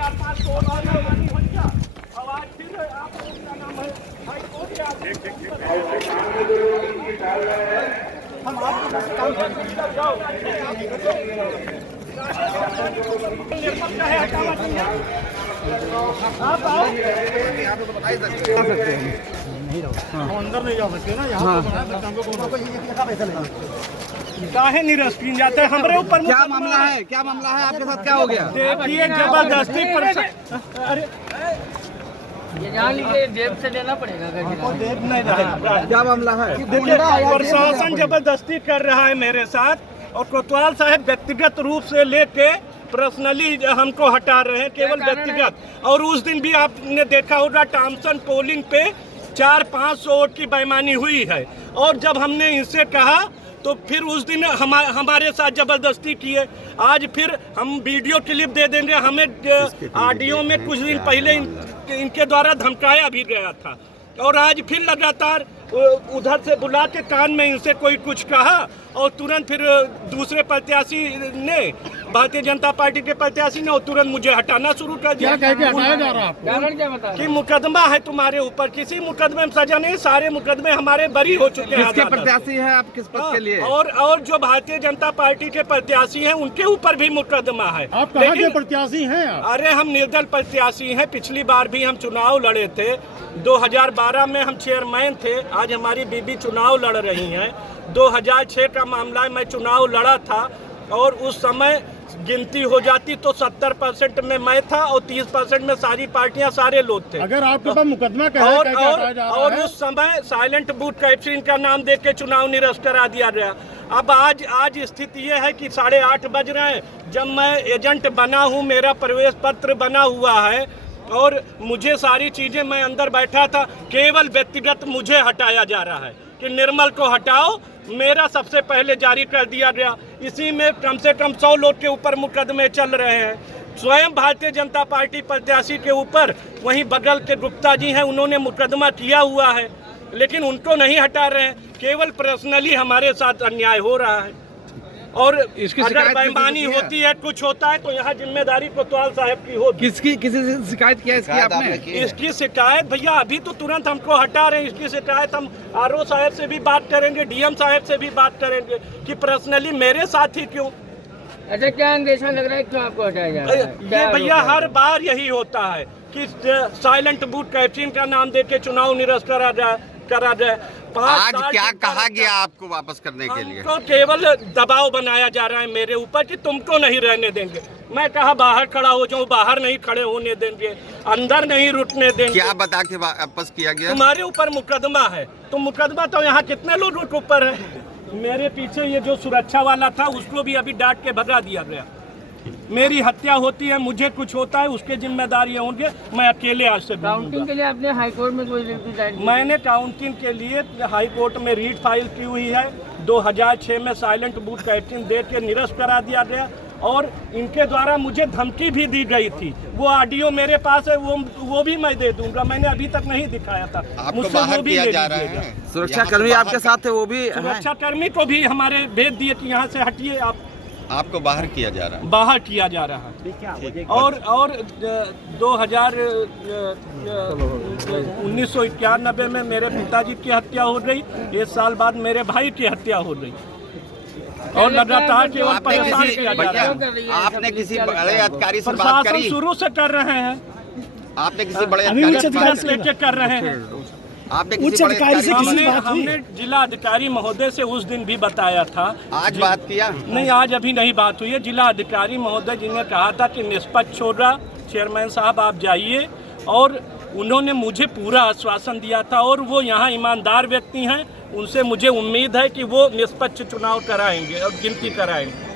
4-5 और मनमानी हो गया। अब आज फिर आप क्या नाम है भाई हम आपके काम जाओ आप आओ यहाँ पे तो बता ही सकते हैं नहीं रहो हम अंदर नहीं जा सकते ना यहाँ काहे नहीं रस्टिंग जाते हमारे ऊपर। क्या मामला है, क्या मामला है, आपके साथ क्या हो गया? देखिए जबरदस्ती अरे ये जान लीजिए जेब से लेना पड़ेगा देख नहीं रहा। क्या मामला है? देखिए प्रशासन जबरदस्ती कर रहा है मेरे साथ और कोतवाल साहब व्यक्तिगत रूप से लेके पर्सनली हमको हटा रहे हैं, केवल व्यक्तिगत। और उस दिन भी आपने देखा होगा टॉमसन पोलिंग पे 400-500 वोट की बेईमानी हुई है और जब हमने इनसे कहा तो फिर उस दिन हमारे साथ जबरदस्ती किए। आज फिर हम वीडियो क्लिप दे देंगे, हमें ऑडियो में कुछ दिन पहले इनके द्वारा धमकाया भी गया था और आज फिर लगातार उधर से बुला के कान में इनसे कोई कुछ कहा और तुरंत फिर दूसरे प्रत्याशी ने भारतीय जनता पार्टी के प्रत्याशी ने और तुरंत मुझे हटाना शुरू कर दिया। क्या हटाया जा रहा है? कारण क्या बता? कि मुकदमा है तुम्हारे ऊपर, किसी मुकदमे में सजा नहीं, सारे मुकदमे हमारे बरी हो चुके हैं। किसके प्रत्याशी हैं आप, किस पद के लिए? और जो भारतीय जनता पार्टी के प्रत्याशी हैं उनके ऊपर भी मुकदमा है। आप कहाँ के प्रत्याशी हैं आप? अरे हम निर्दल प्रत्याशी हैं। पिछली बार भी हम चुनाव लड़े थे, 2012 में हम चेयरमैन थे। आज हमारी बीबी चुनाव लड़ रही हैं। 2006 का मामला है, मैं चुनाव लड़ा था और उस समय गिनती हो जाती तो 70% में मैं था और 30% में सारी पार्टियां, सारे लोग थे। अगर आपके पास मुकदमा का है, और उस समय साइलेंट बूथ कैप्चरिंग का नाम देख के चुनाव निरस्त करा दिया गया। अब आज स्थिति ये है कि 8:30 बज रहे हैं, जब मैं एजेंट बना हूँ, मेरा प्रवेश पत्र बना हुआ है और मुझे सारी चीजें, मैं अंदर बैठा था, केवल व्यक्तिगत मुझे हटाया जा रहा है कि निर्मल को हटाओ। मेरा सबसे पहले जारी कर दिया गया। इसी में कम से कम 100 लोग के ऊपर मुकदमे चल रहे हैं। स्वयं भारतीय जनता पार्टी प्रत्याशी के ऊपर वहीं बगल के गुप्ता जी हैं, उन्होंने मुकदमा किया हुआ है लेकिन उनको नहीं हटा रहे हैं। केवल पर्सनली हमारे साथ अन्याय हो रहा है और अगर बेईमानी होती है, कुछ होता है तो यहाँ जिम्मेदारी कोतवाल साहब की होगी। किसी से शिकायत किया इसकी आपने? इसकी शिकायत भैया अभी तो तुरंत हमको हटा रहे हैं। इसकी शिकायत हम आरओ साहब से भी बात करेंगे, डीएम साहब से भी बात करेंगे कि पर्सनली मेरे साथ ही क्यों। अच्छा, क्या अंदेशा लग रहा है क्यों आपको हटाया जा रहा है? ये भैया हर बार यही होता है कि साइलेंट बूथ कैप्चरिंग का नाम देके चुनाव निरस्त करा जाए। आज क्या कहा गया आपको वापस करने के लिए? तो केवल दबाव बनाया जा रहा है मेरे ऊपर कि तुमको नहीं रहने देंगे। मैं कहा बाहर खड़ा हो जाऊं, बाहर नहीं खड़े होने देंगे, अंदर नहीं रुकने देंगे। क्या बता के वापस किया गया? तुम्हारे ऊपर मुकदमा है। तो मुकदमा तो यहाँ कितने लोगों के ऊपर है। मेरे पीछे ये जो सुरक्षा वाला था उसको भी अभी डांट के भगा दिया गया। मेरी हत्या होती है, मुझे कुछ होता है, उसके जिम्मेदारी होंगे। मैं अकेले आज से काउंटिंग के लिए आपने हाई कोर्ट में कोई मैंने काउंटिंग के लिए हाई कोर्ट में रीट फाइल की हुई है। 2006 में साइलेंट बूथ कैप्चरिंग दे के निरस्त करा दिया गया और इनके द्वारा मुझे धमकी भी दी गई थी। वो ऑडियो मेरे पास है, वो भी मैं दे दूंगा। मैंने अभी तक नहीं दिखाया था, मुझसे वो भी ले लीजिएगा। सुरक्षा कर्मी आपके साथ थे, वो भी सुरक्षा कर्मी को भी हमारे भेज दिए कि यहाँ से हटिए आप। आपको बाहर किया जा रहा है? बाहर किया जा रहा है। और 1991 में मेरे पिताजी की हत्या हो गई। 1 साल बाद मेरे भाई की हत्या हो गई और लगातार केवल परेशान किया जा रहा है। आपने किसी बड़े अधिकारी से बात प्रशासन करी? शुरू से कर रहे हैं। आपने किसी बड़े अधिकारी से लेके कर रहे हैं। आपने किसी बड़े अधिकारी से हमने जिला अधिकारी महोदय से उस दिन भी बताया था। आज बात किया? नहीं, आज अभी नहीं बात हुई है। जिला अधिकारी महोदय जी ने कहा था कि निष्पक्ष होगा, चेयरमैन साहब आप जाइए, और उन्होंने मुझे पूरा आश्वासन दिया था और वो यहाँ ईमानदार व्यक्ति हैं। उनसे मुझे उम्मीद है कि वो निष्पक्ष चुनाव कराएंगे और गिनती कराएंगे।